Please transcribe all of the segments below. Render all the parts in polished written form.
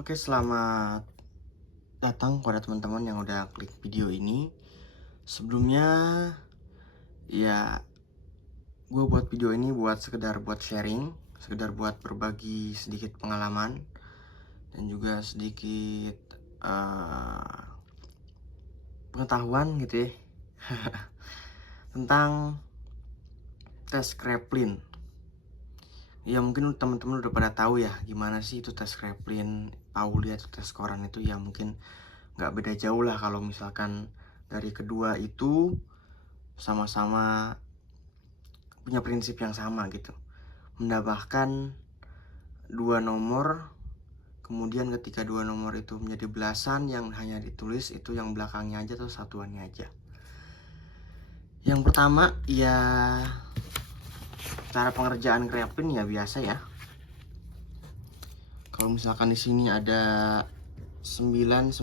Oke, selamat datang kepada teman-teman yang udah klik video ini. Sebelumnya, ya, gue buat video ini buat sekedar buat sharing, sekedar buat berbagi sedikit pengalaman, dan juga sedikit pengetahuan gitu ya, tentang tes Kraepelin. Ya mungkin teman-teman udah pada tahu ya gimana sih itu tes Kraepelin, Pauli atau tes koran itu ya mungkin nggak beda jauh lah kalau misalkan dari kedua itu sama-sama punya prinsip yang sama gitu. Menambahkan dua nomor, kemudian ketika dua nomor itu menjadi belasan yang hanya ditulis itu yang belakangnya aja atau satuannya aja. Yang pertama ya cara pengerjaan Kraepelin ya biasa ya. Kalau misalkan di sini ada 9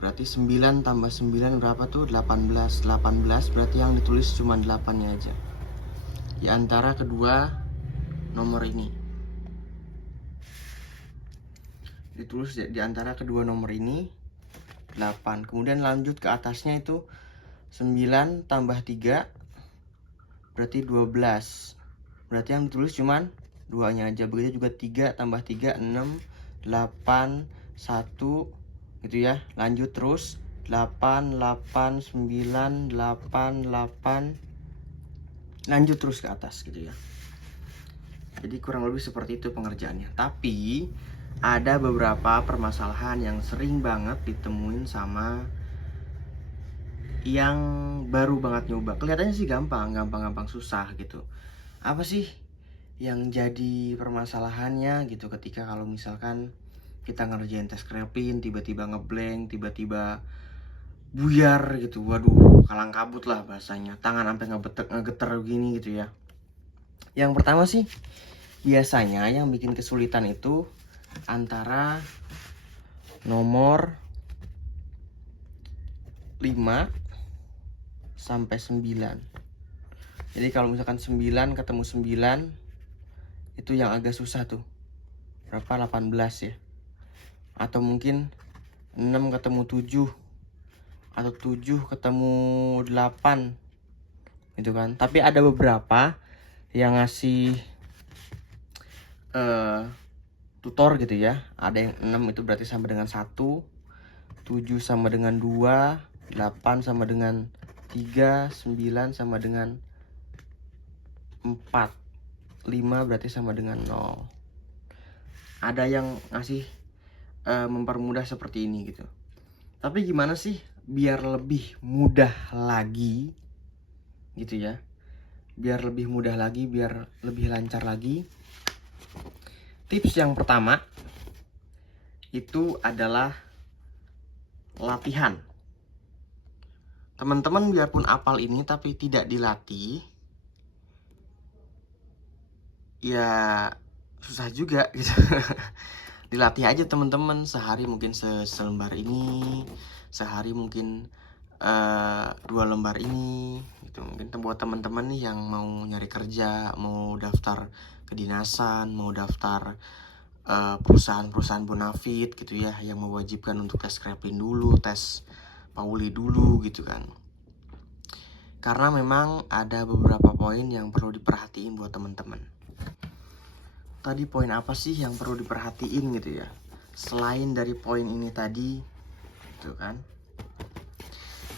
berarti 9 tambah 9 berapa tuh? 18 berarti yang ditulis cuma 8-nya aja di antara kedua nomor ini. Ditulis di antara kedua nomor ini 8. Kemudian lanjut ke atasnya itu 9 tambah 3 berarti 12. Berarti yang ditulis cuma 2-nya aja. Begitu juga 3 tambah 3 6 8 1 gitu ya. Lanjut terus 8 8 9 8 8 lanjut terus ke atas gitu ya. Jadi kurang lebih seperti itu pengerjaannya. Tapi ada beberapa permasalahan yang sering banget ditemuin sama yang baru banget nyoba. Kelihatannya sih gampang susah gitu. Apa sih yang jadi permasalahannya gitu ketika kalau misalkan kita ngerjain tes Kraepelin tiba-tiba ngeblank, tiba-tiba buyar gitu. Waduh, kalang kabut lah bahasanya. Tangan sampai ngegeter gini gitu ya. Yang pertama sih biasanya yang bikin kesulitan itu antara nomor 5 sampai 9. Jadi kalau misalkan 9 ketemu 9 itu yang agak susah tuh. Berapa? 18 ya. Atau mungkin 6 ketemu 7 atau 7 ketemu 8 gitu kan. Tapi ada beberapa yang ngasih tutor gitu ya. Ada yang 6 itu berarti sama dengan 1, 7 sama dengan 2, 8 sama dengan 3, 9 sama dengan 4, 5 berarti sama dengan 0. Ada yang ngasih mempermudah seperti ini gitu. Tapi gimana sih biar lebih mudah lagi gitu ya. Biar lebih mudah lagi, biar lebih lancar lagi. Tips yang pertama itu adalah latihan. Teman-teman biarpun apal ini tapi tidak dilatih, ya susah juga gitu. Dilatih aja teman-teman, sehari mungkin selembar ini, sehari mungkin 2 lembar ini gitu. Mungkin buat teman-teman nih yang mau nyari kerja, mau daftar kedinasan, mau daftar perusahaan-perusahaan bonafit gitu ya, yang mewajibkan untuk tes Kraepelin dulu, tes Pauli dulu gitu kan. Karena memang ada beberapa poin yang perlu diperhatiin buat teman-teman. Tadi poin apa sih yang perlu diperhatiin gitu ya? Selain dari poin ini tadi gitu kan.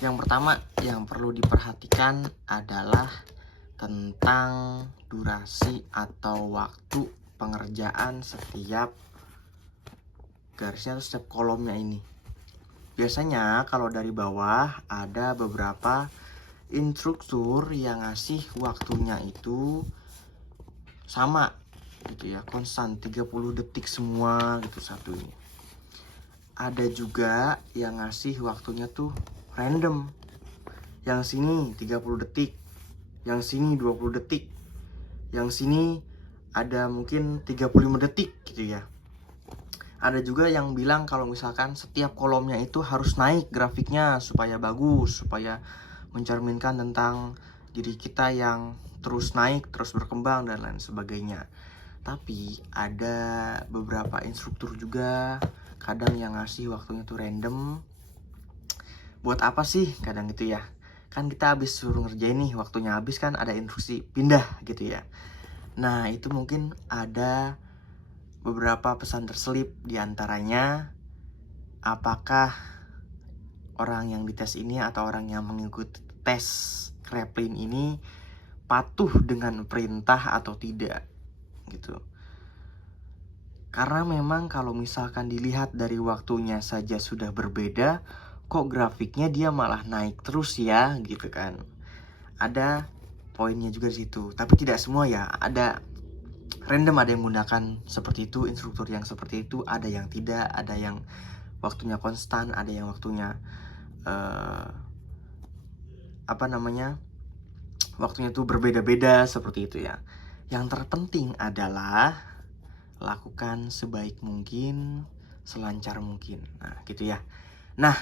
Yang pertama yang perlu diperhatikan adalah tentang durasi atau waktu pengerjaan setiap garisnya atau setiap kolomnya ini. Biasanya kalau dari bawah ada beberapa instruktur yang ngasih waktunya itu sama gitu ya, konstan 30 detik semua gitu satu ini. Ada juga yang ngasih waktunya tuh random. Yang sini 30 detik, yang sini 20 detik, yang sini ada mungkin 35 detik gitu ya. Ada juga yang bilang kalau misalkan setiap kolomnya itu harus naik grafiknya supaya bagus, supaya mencerminkan tentang diri kita yang terus naik, terus berkembang dan lain sebagainya. Tapi ada beberapa instruktur juga kadang yang ngasih waktunya tuh random. Buat apa sih kadang gitu ya? Kan kita habis suruh ngerjain nih, waktunya habis kan ada instruksi pindah gitu ya. Nah, itu mungkin ada beberapa pesan terselip, di antaranya apakah orang yang dites ini atau orang yang mengikuti tes Kraepelin ini patuh dengan perintah atau tidak gitu. Karena memang kalau misalkan dilihat dari waktunya saja sudah berbeda, kok grafiknya dia malah naik terus ya gitu kan. Ada poinnya juga di situ, tapi tidak semua ya. Ada random, ada yang menggunakan seperti itu, instruktur yang seperti itu, ada yang tidak, ada yang waktunya konstan, ada yang waktunya waktunya tuh berbeda-beda seperti itu ya. Yang terpenting adalah lakukan sebaik mungkin, selancar mungkin. Nah, gitu ya. Nah,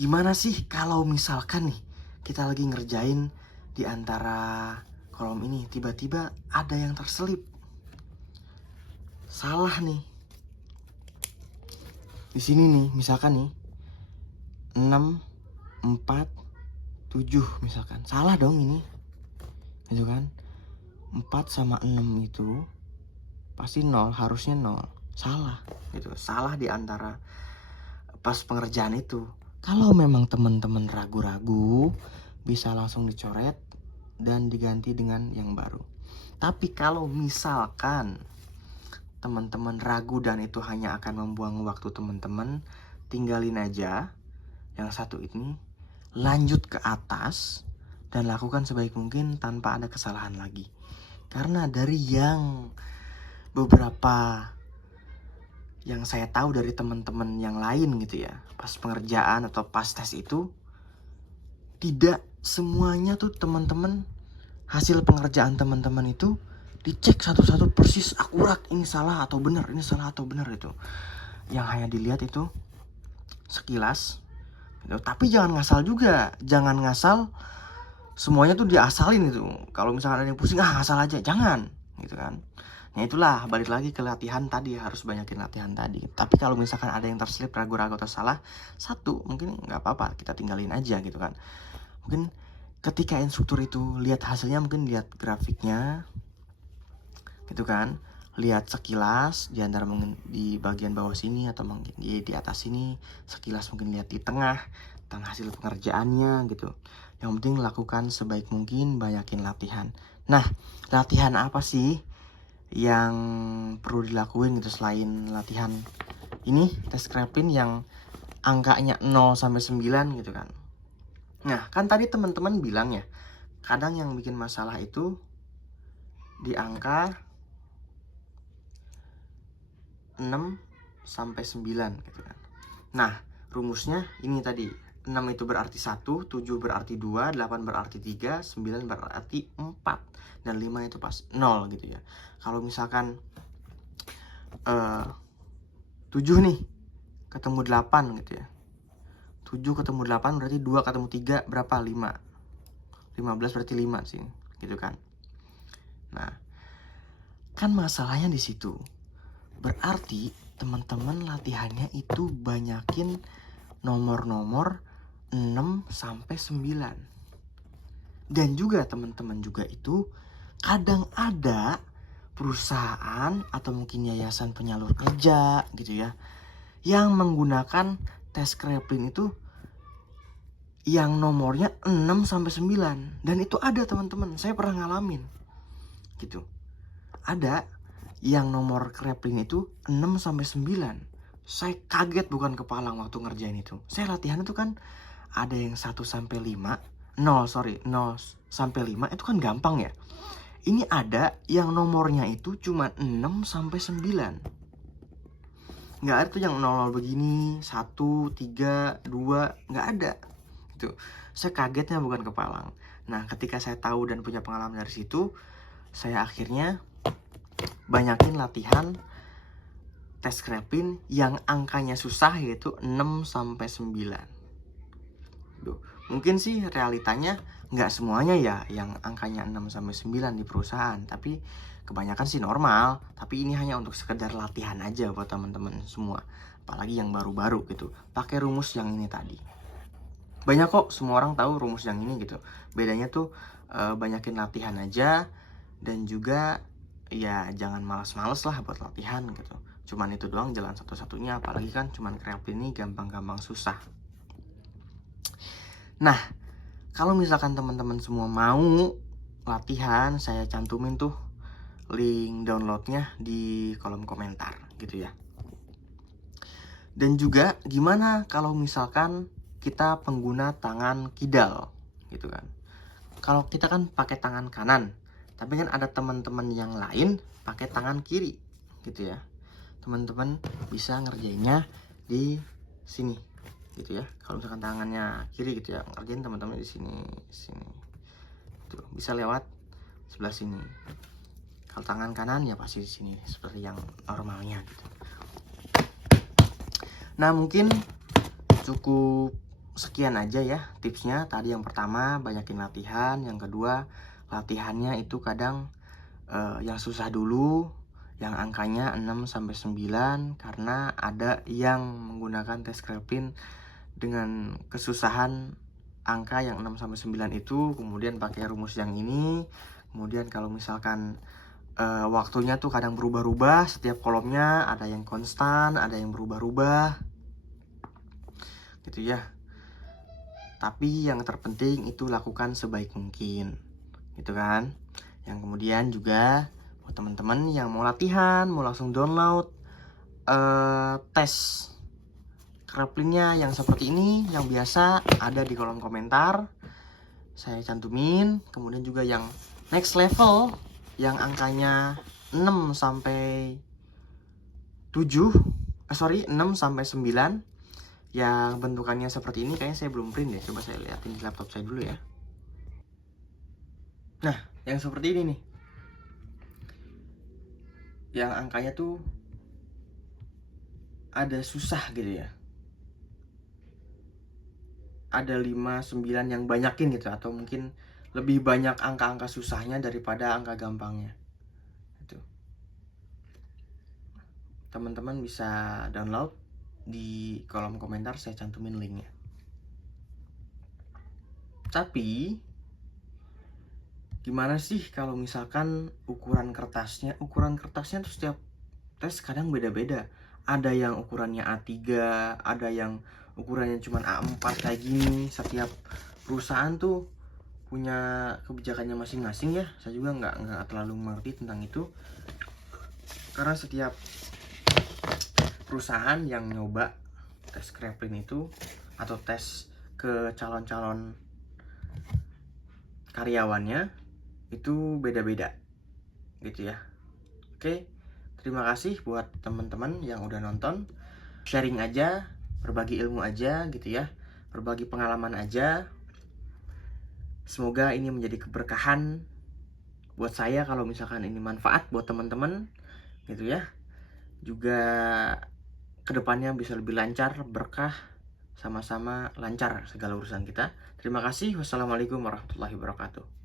gimana sih kalau misalkan nih kita lagi ngerjain di antara kolom ini, tiba-tiba ada yang terselip. Salah nih. Di sini nih, misalkan nih 6, 4, 7 misalkan. Salah dong ini. Gitu kan? 4 sama 6 itu pasti 0, harusnya 0. Salah gitu. Salah di antara pas pengerjaan itu. Kalau memang teman-teman ragu-ragu, bisa langsung dicoret dan diganti dengan yang baru. Tapi kalau misalkan teman-teman ragu dan itu hanya akan membuang waktu teman-teman, tinggalin aja yang satu ini, lanjut ke atas dan lakukan sebaik mungkin tanpa ada kesalahan lagi. Karena dari yang beberapa yang saya tahu dari teman-teman yang lain gitu ya, pas pengerjaan atau pas tes itu, tidak semuanya tuh teman-teman, hasil pengerjaan teman-teman itu dicek satu-satu persis akurat, ini salah atau benar, ini salah atau benar itu. Yang hanya dilihat itu sekilas gitu. Tapi jangan ngasal juga, jangan ngasal semuanya tuh diasalin itu. Kalau misalkan ada yang pusing, ngasal aja, jangan gitu kan. Nah, itulah balik lagi ke latihan tadi, harus banyakin latihan tadi. Tapi kalau misalkan ada yang terselip, ragu-ragu atau salah satu, mungkin nggak apa-apa, kita tinggalin aja gitu kan. Mungkin ketika instruktur itu lihat hasilnya, mungkin lihat grafiknya gitu kan, lihat sekilas di antara mungkin di bagian bawah sini atau mungkin di atas sini, sekilas mungkin lihat di tengah tentang hasil pengerjaannya gitu. Yang penting lakukan sebaik mungkin, banyakin latihan. Nah, latihan apa sih yang perlu dilakuin gitu selain latihan ini tes Kraepelin yang angkanya 0 sampai 9 gitu kan. Nah, kan tadi teman-teman bilang ya, kadang yang bikin masalah itu di angka 6 sampai 9 gitu kan. Nah, rumusnya ini tadi. 6 itu berarti 1, 7 berarti 2, 8 berarti 3, 9 berarti 4, dan 5 itu pas 0 gitu ya. Kalau misalkan 7 nih ketemu 8 gitu ya. 7 ketemu 8 berarti 2 ketemu 3 berapa? 5. 15 berarti 5 sih, gitu kan. Nah, kan masalahnya di situ. Berarti teman-teman latihannya itu banyakin nomor-nomor 6 sampai 9. Dan juga teman-teman juga itu kadang ada perusahaan atau mungkin yayasan penyalur kerja gitu ya, yang menggunakan tes Kraepelin itu yang nomornya 6 sampai 9. Dan itu ada teman-teman, saya pernah ngalamin gitu. Ada yang nomor Kraepelin itu 6 sampai 9. Saya kaget bukan kepalang waktu ngerjain itu. Saya latihan itu kan ada yang 1 sampai 5, 0 sampai 5 itu kan gampang ya. Ini ada yang nomornya itu cuma 6 sampai 9. Nggak ada tuh yang 00 begini, 1, 3, 2, nggak ada. Gitu. Saya kagetnya bukan kepalang. Nah, ketika saya tahu dan punya pengalaman dari situ, saya akhirnya banyakin latihan tes Kraepelin yang angkanya susah, yaitu 6 sampai 9. Duh, mungkin sih realitanya nggak semuanya ya yang angkanya 6-9 di perusahaan, tapi kebanyakan sih normal. Tapi ini hanya untuk sekedar latihan aja buat teman-teman semua, apalagi yang baru-baru gitu, pakai rumus yang ini tadi. Banyak kok, semua orang tahu rumus yang ini gitu. Bedanya tuh banyakin latihan aja, dan juga ya jangan malas-males lah buat latihan gitu. Cuman itu doang jalan satu-satunya, apalagi kan cuman Kreaplin ini gampang-gampang susah. Nah, kalau misalkan teman-teman semua mau latihan, saya cantumin tuh link downloadnya di kolom komentar gitu ya. Dan juga gimana kalau misalkan kita pengguna tangan kidal gitu kan. Kalau kita kan pakai tangan kanan, tapi kan ada teman-teman yang lain pakai tangan kiri gitu ya. Teman-teman bisa ngerjainnya di sini gitu ya. Kalau misalkan tangannya kiri gitu ya, ngerjain teman-teman di sini. Tuh, bisa lewat sebelah sini. Kalau tangan kanan ya pasti di sini seperti yang normalnya gitu. Nah, mungkin cukup sekian aja ya tipsnya. Tadi yang pertama banyakin latihan, yang kedua latihannya itu kadang yang susah dulu, yang angkanya 6-9, karena ada yang menggunakan tes Kreaplin dengan kesusahan angka yang 6-9 itu, kemudian pakai rumus yang ini. Kemudian kalau misalkan waktunya tuh kadang berubah-ubah, setiap kolomnya ada yang konstan, ada yang berubah-ubah gitu ya. Tapi yang terpenting itu lakukan sebaik mungkin gitu kan. Yang kemudian juga buat teman-teman yang mau latihan, mau langsung download tes Kraplinnya yang seperti ini, yang biasa ada di kolom komentar, saya cantumin. Kemudian juga yang next level, yang angkanya 6 sampai 7, 6 sampai 9, yang bentukannya seperti ini. Kayaknya saya belum print deh, coba saya liatin di laptop saya dulu ya. Nah, yang seperti ini nih, yang angkanya tuh ada susah gitu ya, ada 5-9 yang banyakin gitu, atau mungkin lebih banyak angka-angka susahnya daripada angka gampangnya gitu. Teman-teman bisa download di kolom komentar, saya cantumin linknya. Tapi gimana sih kalau misalkan ukuran kertasnya tuh setiap tes kadang beda-beda. Ada yang ukurannya A3, ada yang ukurannya cuma A4 kayak gini. Setiap perusahaan tuh punya kebijakannya masing-masing ya. Saya juga nggak terlalu mengerti tentang itu, karena setiap perusahaan yang nyoba tes Kreaplin itu atau tes ke calon-calon karyawannya itu beda-beda gitu ya. Oke, terima kasih buat teman-teman yang udah nonton. Sharing aja, berbagi ilmu aja gitu ya, berbagi pengalaman aja. Semoga ini menjadi keberkahan buat saya kalau misalkan ini manfaat buat teman-teman gitu ya. Juga kedepannya bisa lebih lancar, berkah, sama-sama lancar segala urusan kita. Terima kasih. Wassalamualaikum warahmatullahi wabarakatuh.